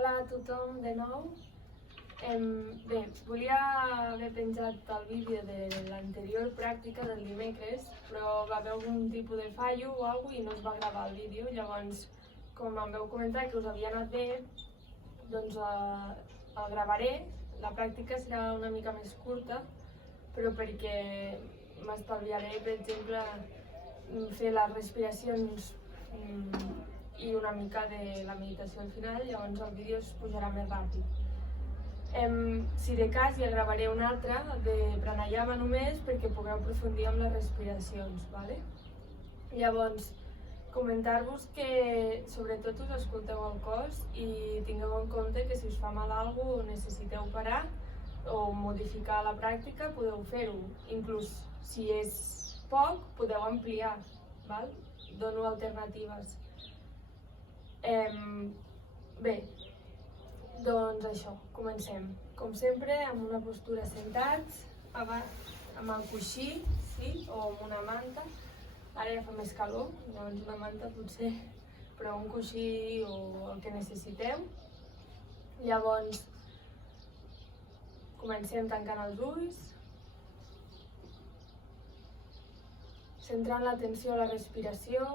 Hola a tothom de nou. Bé, volia haver penjat el vídeo de l'anterior pràctica del dimecres, però va haver algun tipus de fallo o alguna cosa i no es va gravar el vídeo. Llavors, com em vau comentar que us havia anat bé, doncs el gravaré. La pràctica serà una mica més curta, però perquè m'estalviaré, per exemple, fer les respiracions i una mica de la meditació al final, llavors el vídeo es pujarà més ràpid. Si de cas ja gravaré un altre de pranayama només perquè pugueu aprofundir amb les respiracions, ¿vale? Llavors, comentar-vos que sobretot us escolteu el cos i tingueu en compte que si us fa mal alguna cosa o necessiteu parar o modificar la pràctica, podeu fer-ho. Inclús si és poc, podeu ampliar, ¿val? Dono alternatives. Bé, doncs això, comencem. Com sempre, amb una postura sentats, amb el coixí, sí, o amb una manta. Ara ja fa més calor, llavors una manta potser, però un coixí o el que necessiteu. Llavors, comencem tancant els ulls, centrant l'atenció a la respiració,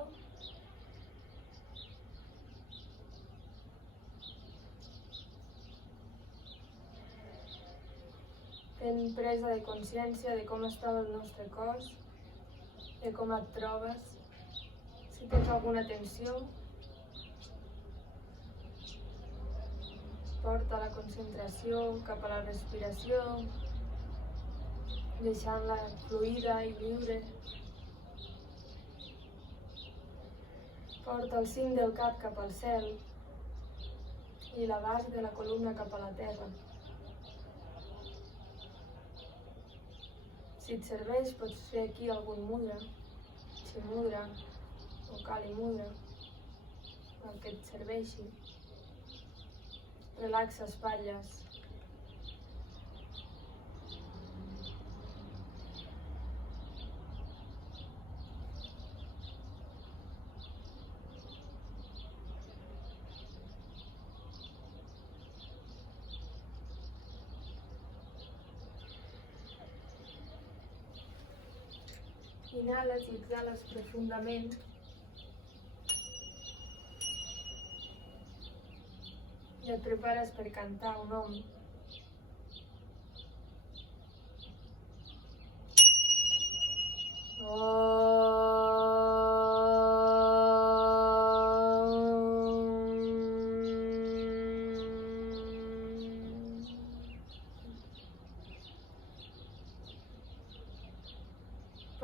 fent presa de consciència de com està el nostre cos, de com et trobes, si tens alguna tensió, porta la concentració cap a la respiració, deixant-la fluida i lliure. Porta el cim del cap cap al cel i la base de la columna cap a la terra. Si et serveix, pots fer aquí algun mudra, Shimudra o Kali Mudra, el que et serveixi. Relaxa espatlles. Inhales i exhales profundament. I et prepares per cantar un om.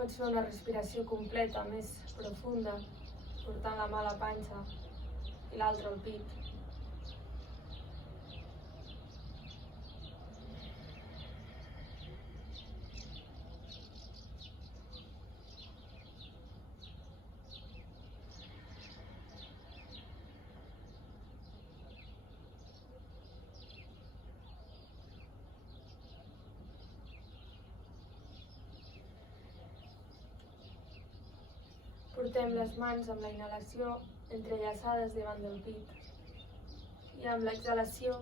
Pots fer una respiració completa, més profunda, portant la mà a la panxa i l'altra al pit. Portem les mans amb la inhalació entrellaçades davant del pit. I amb l'exhalació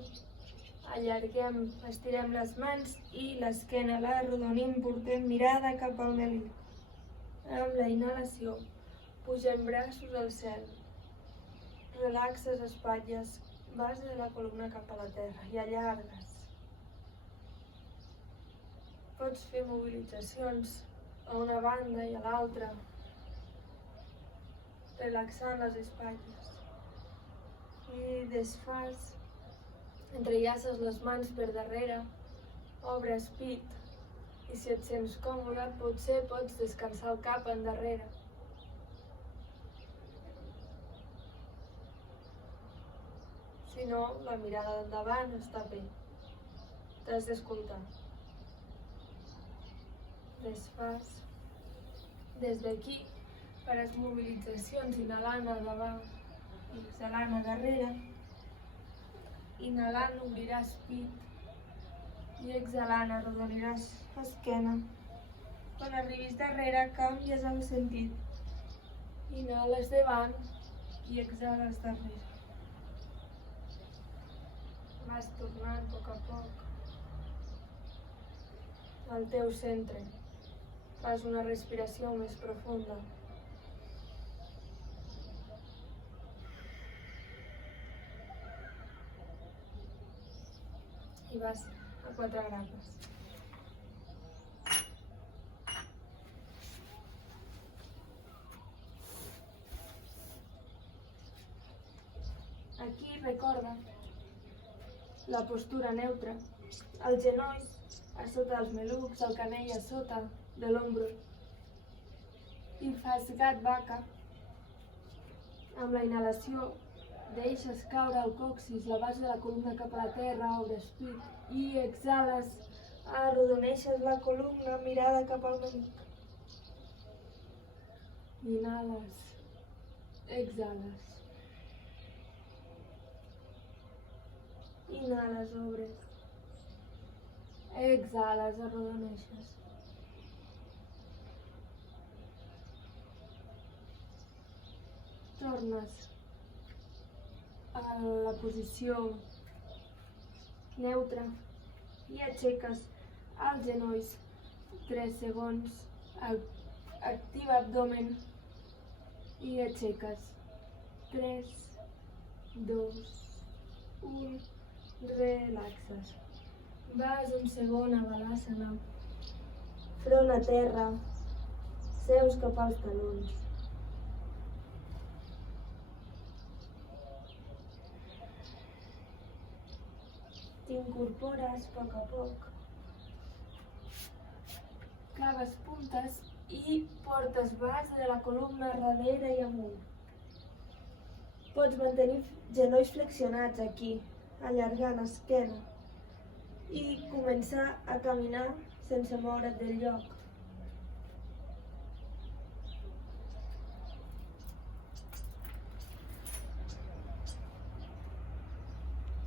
allarguem, estirem les mans i l'esquena la arrodonim, portem mirada cap al melic. Amb la inhalació pugem braços al cel. Relaxes espatlles, base de la columna cap a la terra i allargues. Pots fer mobilitzacions a una banda i a l'altra, relaxant les espatlles. I desfas, entrellaces les mans per darrere, obres pit i si et sents còmode potser pots descansar el cap endarrere. Si no, la mirada d'endavant està bé. T'has d'escoltar. Desfas. Des d'aquí faràs mobilitzacions, inhalant a davant i exhalant a darrere. Inhalant obriràs pit i exhalant arrodoniràs l'esquena. Quan arribis darrere canvies el sentit. Inhales davant i exhales darrere. Vas tornant a poc al teu centre. Fas una respiració més profunda. I vas a 4 grapes. Aquí recorda la postura neutra, els genolls a sota dels malucs, el canell a sota de l'ombro. I fas gat vaca. Amb la inhalació deixes caure el coxis, la base de la columna cap a la terra, obres pit i exhales, arrodoneixes la columna, mirada cap al maluc. Inhales, exhales. Inhales, obres. Exhales, arrodoneixes. Tornes a la posició neutra i aixeques els genolls 3 segons. Activa abdomen i aixeques. 3, 2, 1. Relaxes. Vas un segon a Balasana. Front a terra. Seus cap als talons. T'incorpores a poc. Claves puntes i portes base de la columna darrere i amunt. Pots mantenir genolls flexionats aquí, allargant esquena i començar a caminar sense moure't del lloc.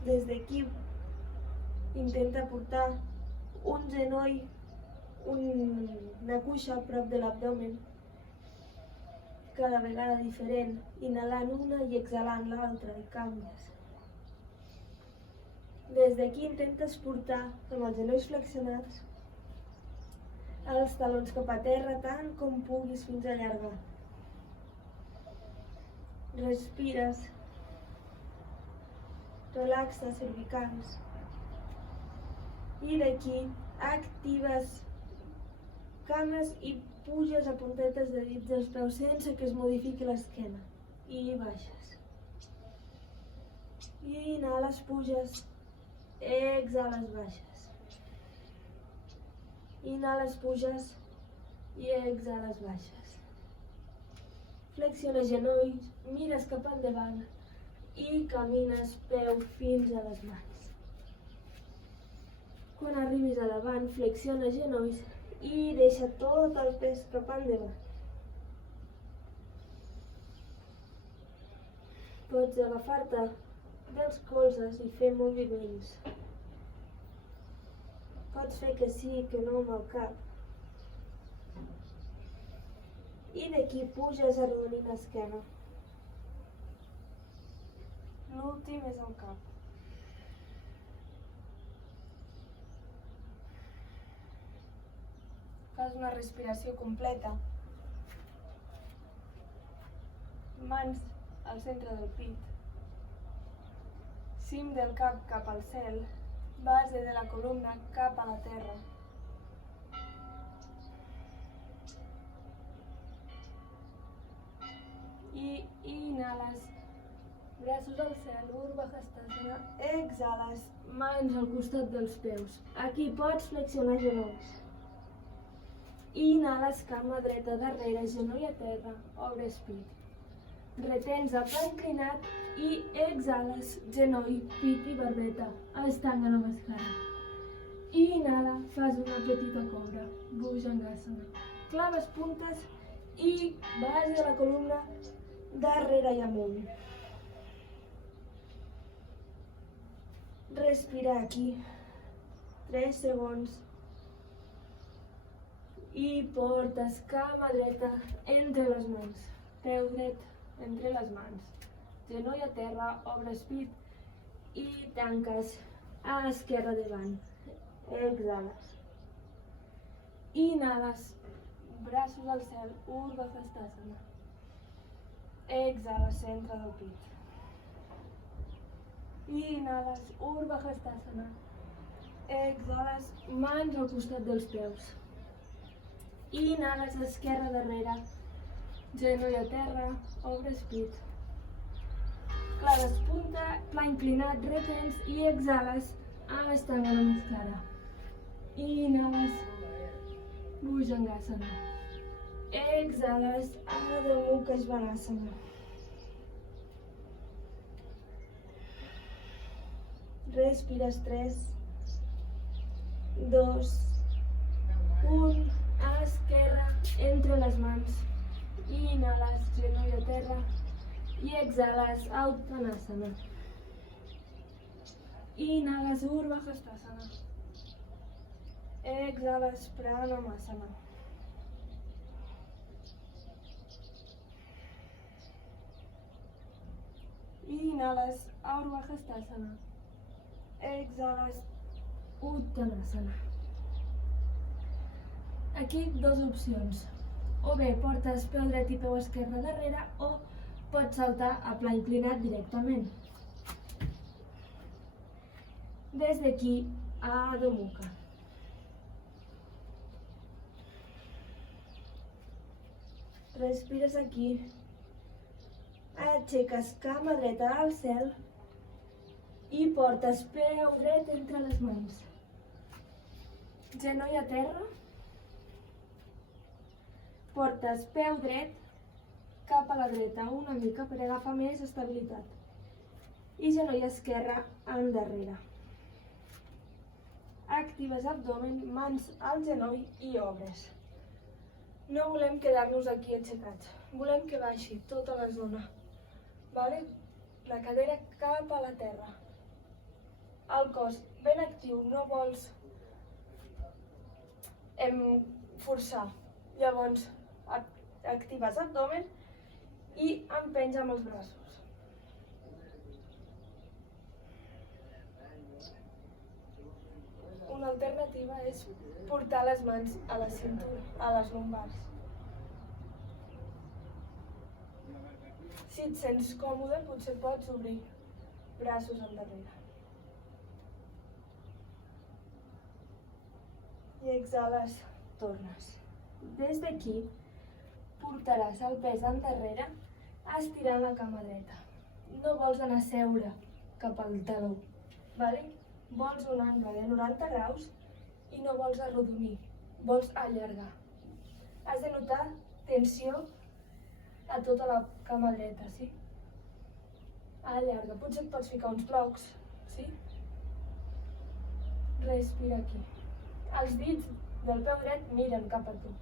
Des d'aquí intenta portar un genoll, una cuixa a prop de l'abdomen, cada vegada diferent, inhalant una i exhalant l'altra i canvies. Des d'aquí intentes portar amb els genolls flexionats els talons cap a terra tant com puguis fins a allargar. Respires. Relaxa cervicals. I d'aquí actives cames i puges a puntetes de dits dels peus sense que es modifiqui l'esquena. I baixes. I inhales, puges. Exhales, baixes. Inhales, puges i exhales, baixes. Flexiona genolls, mires cap endavant i camines peu fins a les mans. Quan arribis a davant, flexiona genolls i deixa tot el pes cap endavant. Pots agafar-te dels colzes i fer moviments. Pots fer que sí, que no amb el cap. I d'aquí puges arrodonint l'esquena. L'últim és el cap. Fas una respiració completa. Mans al centre del pit. Cim del cap cap al cel. Base de la columna cap a la terra. I inhales. Braços al cel, Urdhva Hastasana. Exhales, mans al costat dels peus. Aquí pots flexionar genolls. Inhales, cama dreta darrere, genoll a terra, obres pit. Retens el pla inclinat i exhales, genoll, pit i barbeta, Ashtanga Namaskara. Inhala, fas una petita cobra, Bhujangasana. Claves puntes i base de la columna darrere i amunt. Respira aquí, 3 segons. I portes cama dreta entre les mans, peu dret entre les mans, genoll a terra, obres pit i tanques a l'esquerra davant. Exhales. Inhales, braços al cel, Urdhva Hastasana. Exhales, centre del pit. Inhales, Urdhva Hastasana. Exhales, mans al costat dels peus. Inhales, esquerra darrere, genoll a terra, obres pit. Claves punta, pla inclinat, retens i exhales a l'estanga namaskara. Inhales, Bhujangasana. Exhales, Adho Mukha Svanasana. Respires 3, 2, 1, a l'esquerra, entre les mans. Inhales, genoll a terra i exhales, Uttanasana. Inhales, Urdhva Hastasana. Exhales, Pranamasana. Inhales, Urdhva Hastasana. Exhales, Uttanasana. Aquí dues opcions. O bé portes peu dret i peu esquerre darrere o pots saltar a pla inclinat directament. Des d'aquí a Adho Mukha. Respires aquí. Aixeques cama dreta al cel i portes peu dret entre les mans. Genoll a terra. Portes peu dret cap a la dreta una mica per agafar més estabilitat. I genoll esquerre endarrere. Actives abdomen, mans al genoll i obres. No volem quedar-nos aquí aixecats. Volem que baixi tota la zona. Vale? La cadera cap a la terra. El cos ben actiu, no vols forçar. Llavors, actives abdomen i empenys amb els braços. Una alternativa és portar les mans a la cintura, a les lumbars. Si et sents còmode, potser pots obrir braços endarrere. I exhales, tornes. Des d'aquí, portaràs el pes endarrere, estirant la cama dreta. No vols anar a seure cap al taló, vale? Vols un angle de 90 graus i no vols arrodonir, vols allargar. Has de notar tensió a tota la cama dreta, sí? Allarga. Potser et pots ficar uns blocs, sí? Respira aquí. Els dits del peu dret miren cap a tu.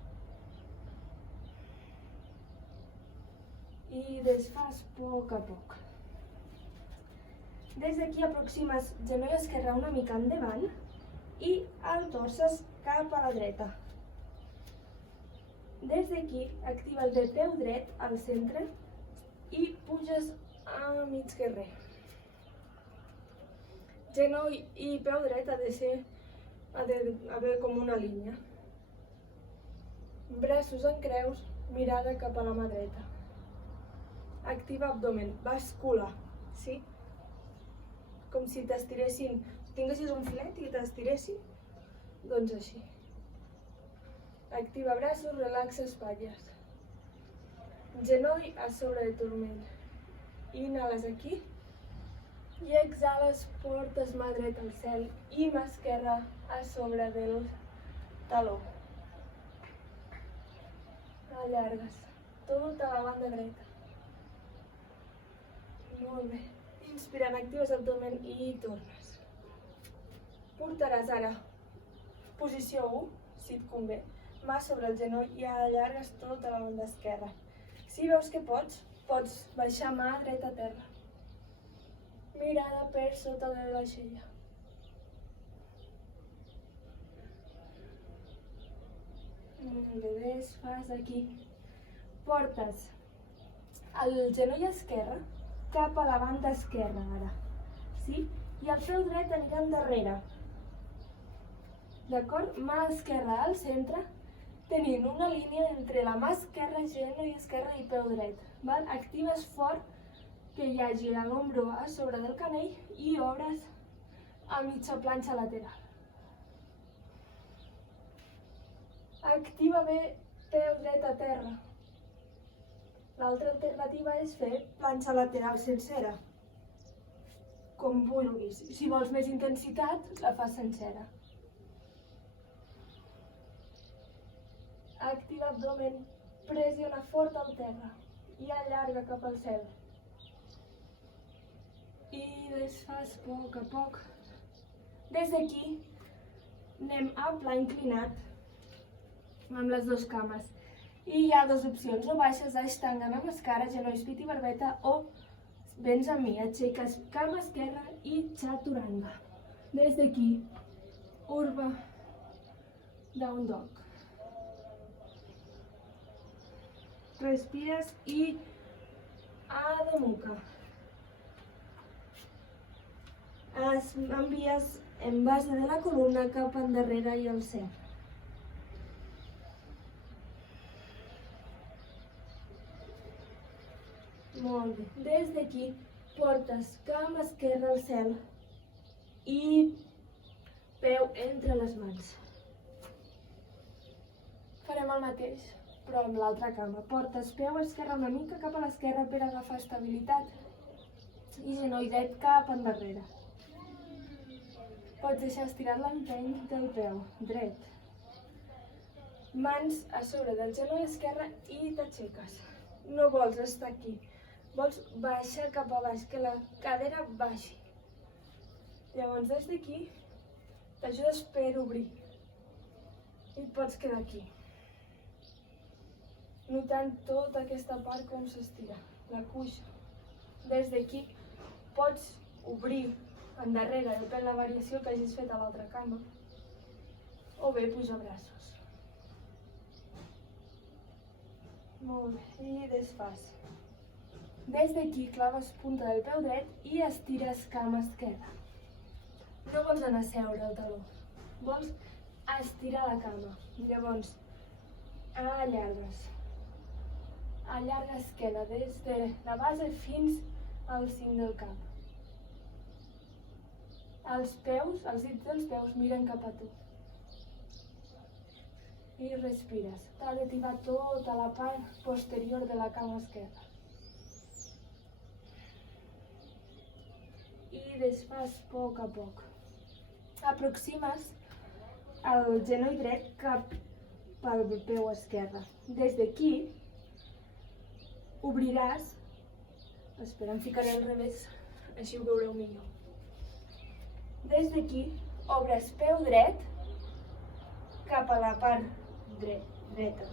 I desfas a poc. Des d'aquí aproximes genoll esquerre una mica endavant i el torces cap a la dreta. Des d'aquí actives el peu dret al centre i puges a mig carrer. Genoll i peu dret ha d'haver com una línia. Braços en creus, mirada cap a la mà dreta. Activa abdomen, bascula, sí? Com si t'estiressin, tinguessis un filet i t'estiressin, doncs així. Activa braços, relaxa espatlles. Genoll a sobre de turmell. Inhales aquí i exhales, portes mà dreta al cel i mà esquerra a sobre del taló. Allargues tota la banda dreta. Molt bé. Inspirant, actives abdomen i tornes. Portaràs ara posició 1, si et convé, mà sobre el genoll i allargues tota la banda esquerra. Si veus que pots baixar mà dreta a terra. Mirada per sota de l'aixella. Molt bé, desfas aquí. Portes el genoll esquerre cap a la banda esquerra ara. sí? I el peu dret anirà endarrere. D'acord? Mà esquerra al centre, tenint una línia entre la mà esquerra, genoll esquerre i peu dret. Val? Actives fort que hi hagi l'ombro a sobre del canell i obres a mitja planxa lateral. Activa bé peu dret a terra. L'altra alternativa és fer planxa lateral sencera. Com vulguis. Si vols més intensitat, la fas sencera. Activa abdomen, pressiona fort al terra i allarga cap al cel. I desfas a poc. Des d'aquí anem a pla inclinat amb les dues cames. I hi ha dues opcions, o baixes Ashtanga Namaskara, genolls, pit i barbeta, o vens amb mi, aixeques cama esquerra i Chaturanga. Des d'aquí, Urdhva Down Dog. Respires i Adho Mukha. Envies en base de la columna cap endarrere i al cel. Molt bé. Des d'aquí portes cama esquerra al cel i peu entre les mans. Farem el mateix, però amb l'altra cama. Portes peu esquerra una mica cap a l'esquerra per agafar estabilitat i genoll dret cap endarrere. Pots deixar estirat l'empeny del peu dret. Mans a sobre del genoll esquerre i t'aixeques. No vols estar aquí. Vols baixar cap a baix, que la cadera baixi. Llavors, des d'aquí, t'ajudes per obrir. I et pots quedar aquí. Notant tota aquesta part com s'estira, la cuixa. Des d'aquí, pots obrir endarrere, depèn la variació que hagis fet a l'altra cama. O bé pujar braços. Molt bé, i desfas. Des d'aquí claves punta del peu dret i estires cama esquerra. No vols anar a seure al taló, vols estirar la cama. Llavors, allargues. Allarga esquena des de la base fins al cim del cap. Els dits dels peus miren cap a tu. I respires. T'ha d'activar tota la part posterior de la cama esquerra. I desfas a poc. Aproximes el genoll dret cap al peu esquerre. Des d'aquí obriràs, espera, em ficaré al revés, així ho veureu millor. Des d'aquí obres peu dret cap a la part dreta.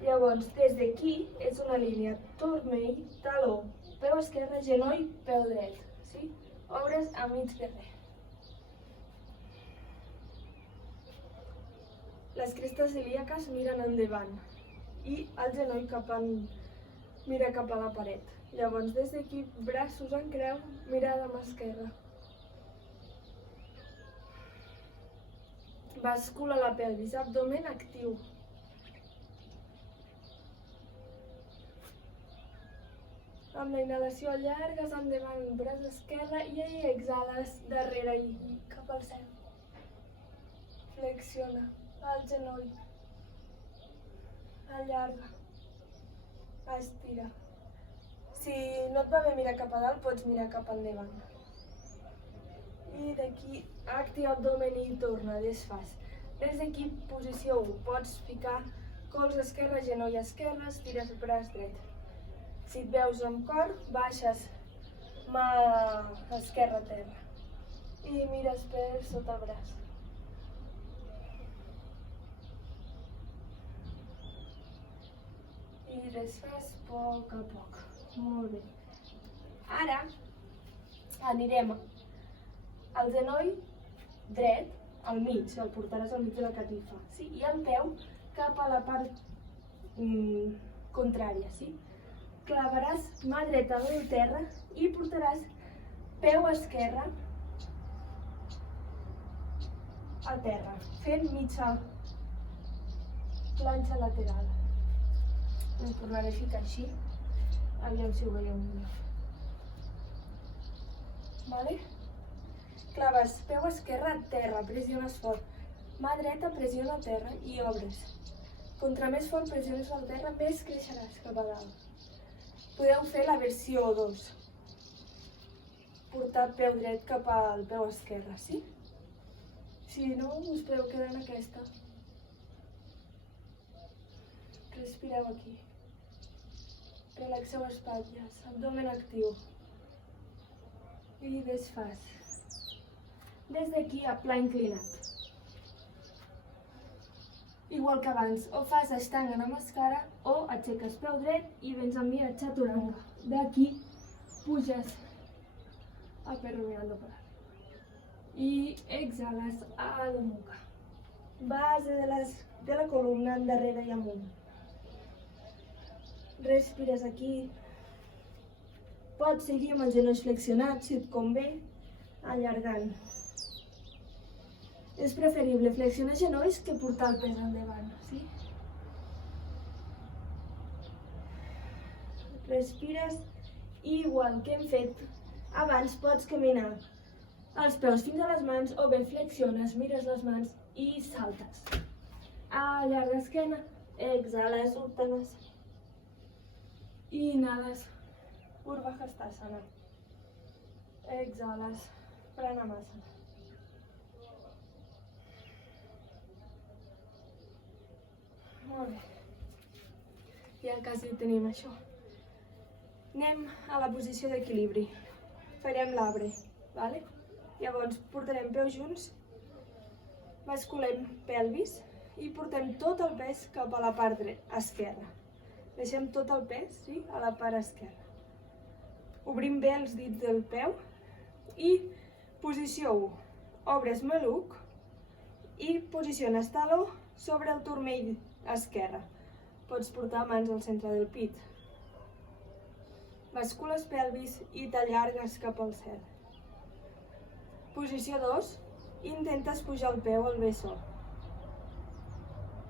Llavors, des d'aquí és una línia turmell, taló, peu esquerre, genoll, peu dret. Sí? Obres a mig carrer. Les crestes ilíaques miren endavant i el genoll mira cap a la paret. Llavors, des d'aquí, braços en creu, mirada a mà esquerra. Bascula la pelvis, abdomen actiu. Amb la inhalació allargues endavant, braç esquerre i exhales darrere i cap al cel. Flexiona el genoll. Allarga. Estira. Si no et va bé mirar cap a dalt, pots mirar cap endavant. I d'aquí, activa abdomen i torna, desfas. Des d'aquí, posició 1. Pots ficar colze esquerre, genoll esquerre, estires braç dret. Si et veus amb cor, baixes mà esquerra a terra i mires per sota el braç. I desfas a poc. Molt bé. Ara anirem al genoll dret, al mig, el portaràs al mig de la catifa, sí? I el peu cap a la part contrària, sí? Clavaràs mà dreta al terra i portaràs peu esquerre a terra, fent mitja planxa lateral. Em tornaré a ficar així, aviam si ho veieu millor. Vale? Claves peu esquerre a terra, pressiones fort. Mà dreta, pressiona a terra i obres. Contra més fort pressiones al terra, més creixeràs cap a dalt. Podeu fer la versió 2. Portar peu dret cap al peu esquerre, sí? Si no, us podeu quedar en aquesta. Respireu aquí. Relaxeu espatlles, abdomen actiu. I desfas. Des d'aquí a pla inclinat. Igual que abans, o fas estanga namaskara o aixeques peu dret i vens amb mi a chaturanga. D'aquí puges a perro mirando para arriba. I exhalas a Adho Mukha. Base de la columna endarrere i amunt. Respires aquí. Pots seguir amb els genolls flexionats si et convé, allargant. És preferible flexionar genolls que portar el pes endavant, sí? Respires i igual que hem fet abans pots caminar els peus fins a les mans o bé flexiones, mires les mans i saltes. Allarga esquena, exhalas, Uttanas. Inhalas, Urdhva Hastasana. Exhalas, Pranamasa. Molt bé. Ja quasi tenim això. Anem a la posició d'equilibri. Farem l'arbre, vale? Llavors portarem peus junts, basculem pelvis i portem tot el pes cap a la part esquerra. Deixem tot el pes, sí, a la part esquerra. Obrim bé els dits del peu i posició 1. Obres maluc i posiciones taló sobre el turmell esquerre. Pots portar mans al centre del pit. Bascules pelvis i t'allargues cap al cel. Posició 2. Intentes pujar el peu al bessó.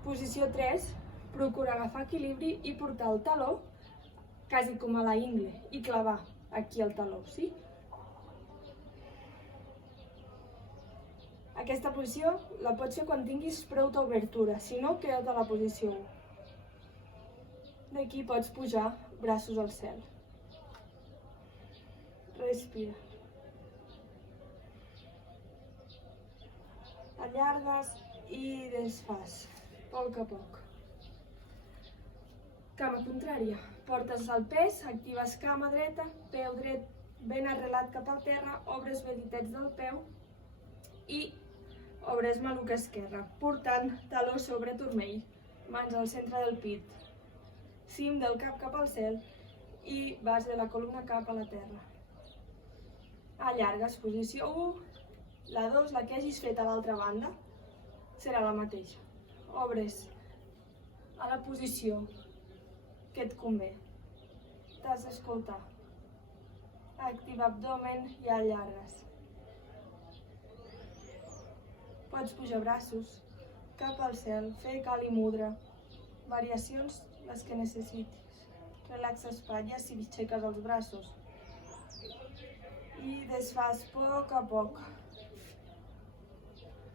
Posició 3. Procura agafar equilibri i portar el taló quasi com a la ingle i clavar aquí el taló, sí? Aquesta posició la pots fer quan tinguis prou obertura, si no, queda't a la posició 1. D'aquí pots pujar braços al cel. Respira. Allargues i desfas, a poc a poc. Cama contrària. Portes el pes, actives cama dreta, peu dret ben arrelat cap al terra, obres bé ditets del peu i obres maluc esquerre, portant taló sobre turmell, mans al centre del pit, cim del cap al cel i base de la columna cap a la terra. Allargues, posició 1, la 2, la que hagis fet a l'altra banda, serà la mateixa. Obres a la posició que et convé. T'has d'escoltar. Activa abdomen i allargues. Pots pujar braços cap al cel, fer Kali Mudra. Variacions, les que necessitis. Relaxa espatlles si aixeques els braços. I desfas a poc.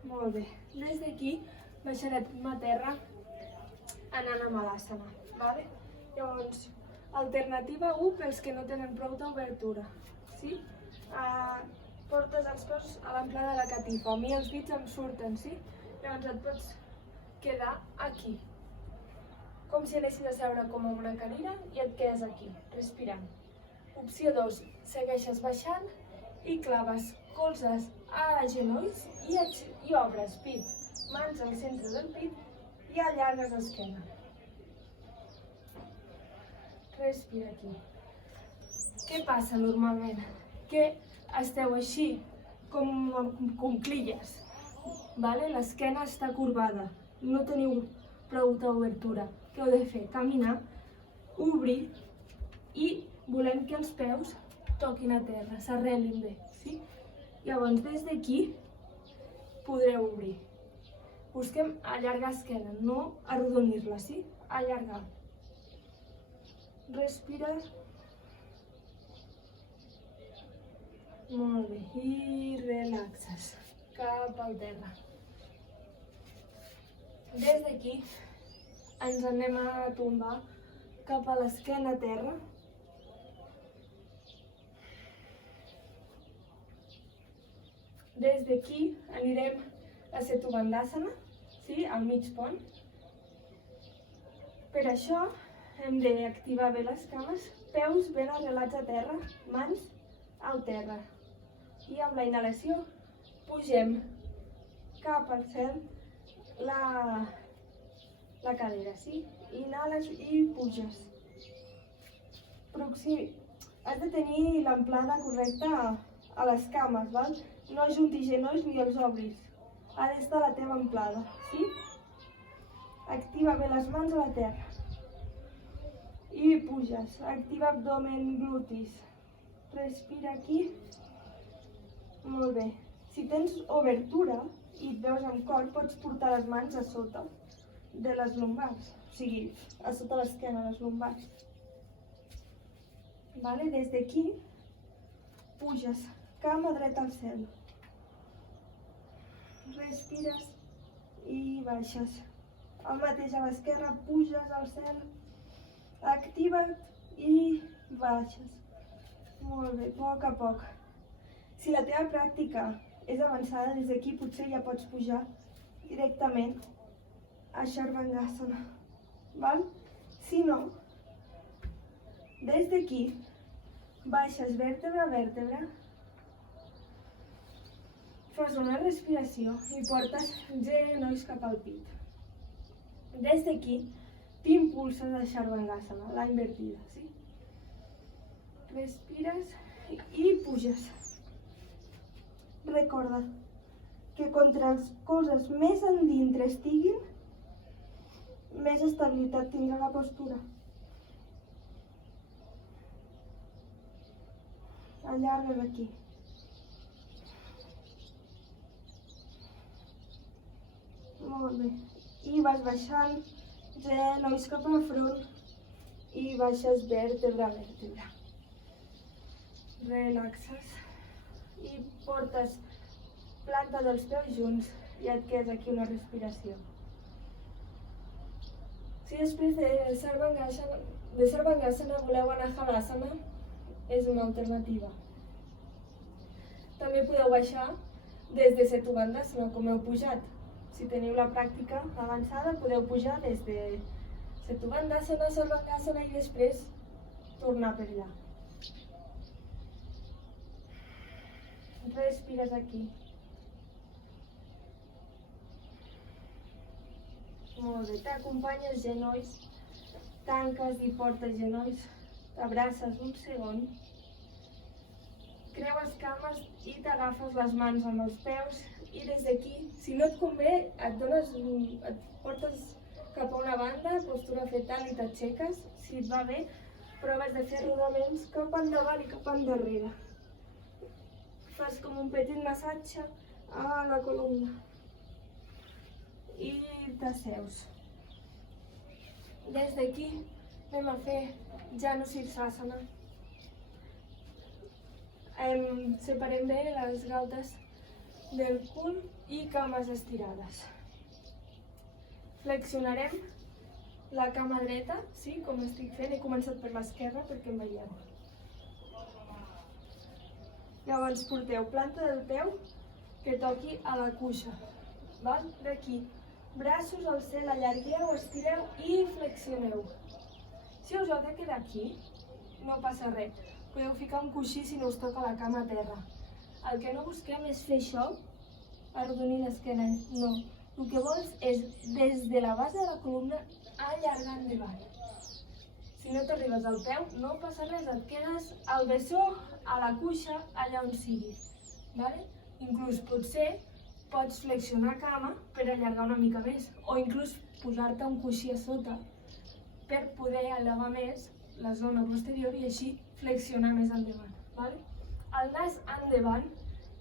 Molt bé. Des d'aquí baixarem a terra anant a Malasana. Vale? Llavors, alternativa 1 pels que no tenen prou d'obertura. Sí? Portes els peus a l'amplada de la catifa. A mi els dits em surten, sí? Llavors et pots quedar aquí. Com si anessis a seure com a una cadira i et quedes aquí, respirant. Opció 2. Segueixes baixant i claves colzes a genolls i obres pit. Mans al centre del pit i allargues l'esquena. Respira aquí. Què passa normalment? Que esteu així, com cuclilles. L'esquena està corbada, no teniu prou d'obertura. Què heu de fer? Caminar, obrir i volem que els peus toquin a terra, s'arrelin bé, sí? Llavors, des d'aquí podreu obrir. Busquem allargar esquena, no arrodonir-la, sí? Allargar. Respira. Molt bé. I relaxes cap al terra. Des d'aquí ens anem a tombar cap a l'esquena a terra. Des d'aquí anirem a Setu Bandhasana, sí? Al mig pont. Per això hem d'activar bé les cames, peus ben arrelats a terra, mans al terra. I amb la inhalació pugem cap al cel la cadera, sí? Inhales i puges. Has de tenir l'amplada correcta a les cames, val? No ajuntis genolls ni els obris. Ha d'estar a la teva amplada, sí? Activa bé les mans a la terra. I puges. Activa abdomen, glutis. Respira aquí. Molt bé. Si tens obertura i et veus amb cor, pots portar les mans a sota de les lumbars. O sigui, a sota l'esquena, les lumbars. Vale? Des d'aquí puges, cama dreta al cel. Respires i baixes. El mateix a l'esquerra, puges al cel, activa't i baixes. Molt bé, a poc. Si la teva pràctica és avançada, des d'aquí potser ja pots pujar directament a Sharvangasana. Val? Si no, des d'aquí baixes vèrtebra a vèrtebra, fas una respiració i portes genolls cap al pit. Des d'aquí t'impulses a Sharvangasana, la invertida, sí? Respires i puges. Recorda que contra els colzes més endintre estiguin, més estabilitat tindrà la postura. Allargues aquí. Molt bé. I vas baixant, genolls cap a front i baixes vèrtebra a vèrtebra. Relaxes. I portes planta dels peus junts i et quedes aquí una respiració. Si després de Sarvangasana voleu anar a Halasana, és una alternativa. També podeu baixar des de Setu Bandhasana, com heu pujat. Si teniu la pràctica avançada, podeu pujar des de Setu Bandhasana, Sarvangasana i després tornar per allà. Respires aquí. Molt bé, t'acompanyes genolls, tanques i portes genolls, t'abraces un segon, creues cames i t'agafes les mans amb els peus i des d'aquí, si no et convé, et portes cap a una banda, postura fetal i t'aixeques, si et va bé, proves de fer rodaments cap endavant i cap endarrere. Fas com un petit massatge a la columna i t'asseus. Des d'aquí anem a fer Janu Sirsasana. Separem bé les galtes del cul i cames estirades. Flexionarem la cama dreta, sí, com estic fent. He començat per l'esquerra perquè em veieu. Llavors porteu planta del peu que toqui a la cuixa. D'aquí, braços al cel, allargueu, estireu i flexioneu. Si us heu de quedar aquí, no passa res. Podeu ficar un coixí si no us toca la cama a terra. El que no busquem és fer això, arrodonir l'esquena, no. El que vols és, des de la base de la columna, allargar endavant. Si no t'arribes al peu, no passa res, et quedes al bessó, a la cuixa, allà on sigui. Inclús potser pots flexionar cama per allargar una mica més, o inclús posar-te un coixí a sota per poder elevar més la zona posterior i així flexionar més endavant. vale? El nas endavant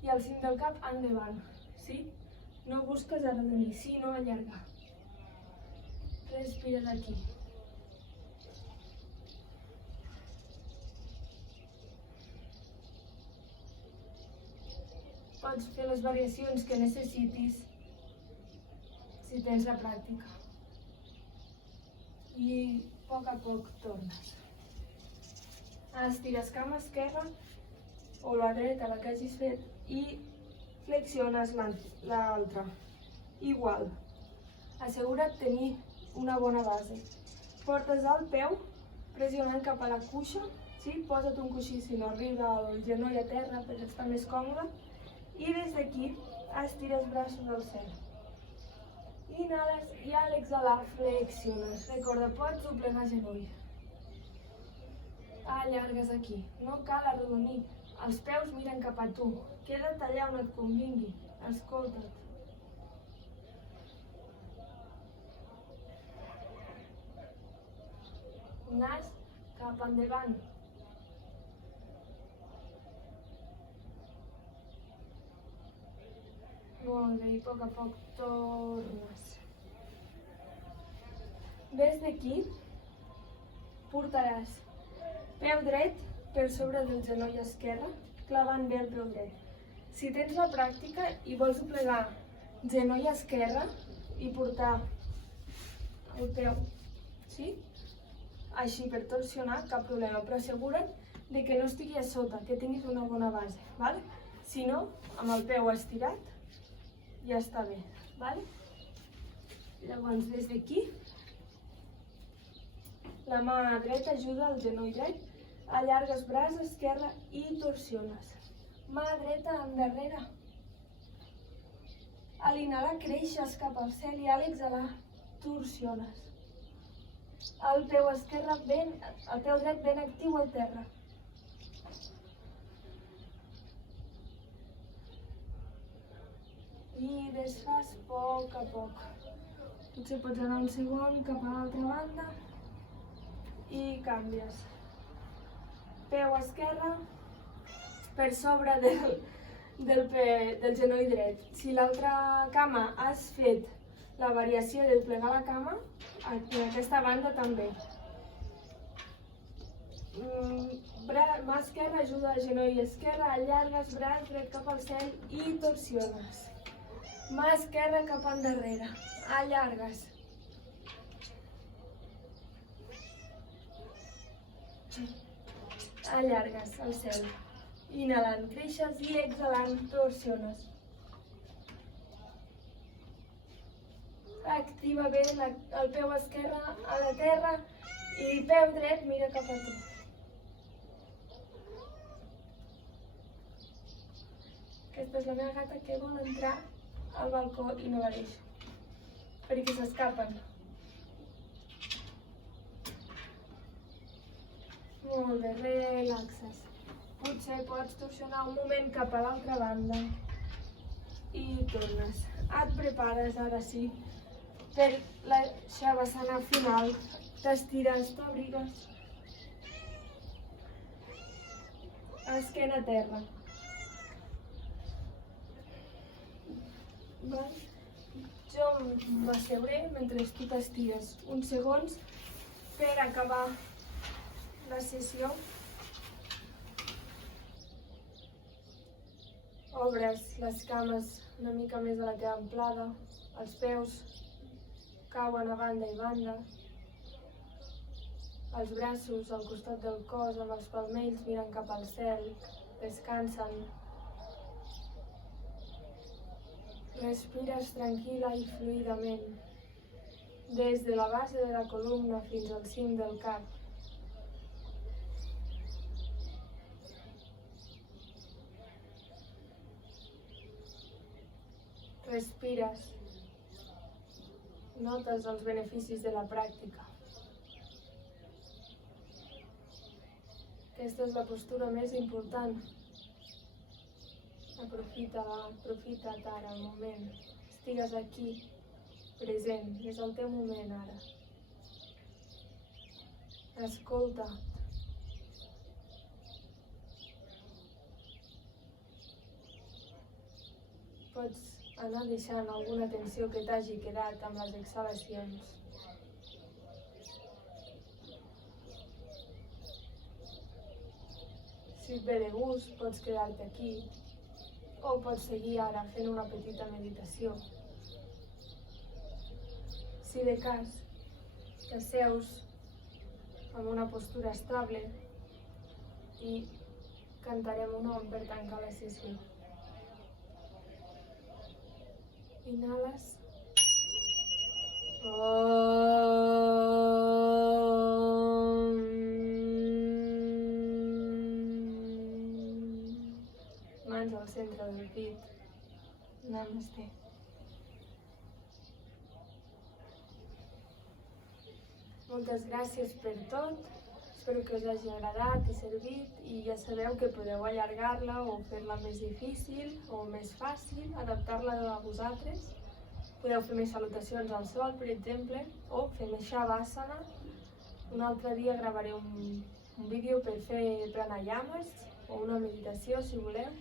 i el cim del cap endavant, sí? No busques arrodonir, sinó allargar. Respires aquí. Pots fer les variacions que necessitis si tens la pràctica. I a poc tornes. Estires cama esquerra o la dreta, la que hagis fet, i flexiones l'altra. Igual. Assegura't tenir una bona base. Portes el peu pressionant cap a la cuixa, sí? Posa't un coixí si no arriba el genoll a terra per estar més còmode. I des d'aquí estires braços al cel. Inhales i a l'exhalar flexiones. Recorda, pots doblegar genoll. Allargues aquí. No cal arrodonir. Els peus miren cap a tu. Queda't allà on et convingui. Escolta't. Nas cap endavant. Molt bé, i a poc tornes. Des d'aquí portaràs peu dret per sobre del genoll esquerre, clavant bé el peu dret. Si tens la pràctica i vols doblegar genoll esquerre i portar el peu, sí? Així per torsionar, cap problema, però assegura't de que no estigui a sota, que tinguis una bona base, ¿vale? Si no, amb el peu estirat, ja està bé, ¿vale? Llavors, des d'aquí, la mà dreta ajuda al genoll dret, allargues braç esquerre i torsiones. Mà dreta endarrere. A l'inhalar creixes cap al cel i a l'exhalar torsiones. El peu dret ben actiu al terra. I desfas a poc. Potser pots anar un segon cap a l'altra banda i canvies. Peu esquerre per sobre del genoll dret. Si l'altra cama has fet la variació de doblegar la cama, en aquesta banda també. Mà esquerra ajuda al genoll esquerre, allargues braç dret cap al cel i torsiones. Mà esquerra cap endarrere, allargues. Allargues al cel. Inhalant, creixes i exhalant, torsiones. Activa bé el peu esquerre a la terra i peu dret mira cap a tu. Aquesta és la meva gata que vol entrar al balcó i no la deixo, perquè s'escapen. Molt bé, relaxes. Potser pots torsionar un moment cap a l'altra banda i tornes. Et prepares, ara sí, per la shavasana final. T'estires, t'abrigues. Esquena a terra. Jo m'asseuré mentre tu t'estires uns segons per acabar la sessió. Obres les cames una mica més a la teva amplada, els peus cauen a banda i banda, els braços al costat del cos amb els palmells miren cap al cel, descansen. Respires tranquil·la i fluidament, des de la base de la columna fins al cim del cap. Respires. Notes els beneficis de la pràctica. Aquesta és la postura més important. Aprofita't ara, el moment. Estigues aquí, present, és el teu moment ara. Escolta't. pots anar deixant alguna tensió que t'hagi quedat amb les exhalacions. Si et ve de gust, pots quedar-te aquí o pots seguir ara fent una petita meditació. Si de cas t'asseus amb una postura estable i cantarem un om per tancar la sessió. Inhales. Mans al centre del pit. Namasté. Moltes gràcies per tot. Espero que us hagi agradat i servit i ja sabeu que podeu allargar-la o fer-la més difícil o més fàcil, adaptar-la a vosaltres. Podeu fer més salutacions al sol, per exemple, o fer més shavasana. Un altre dia gravaré un vídeo per fer pranayamas o una meditació, si voleu.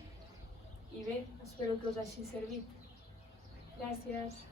I bé, espero que us hagi servit. Gràcies.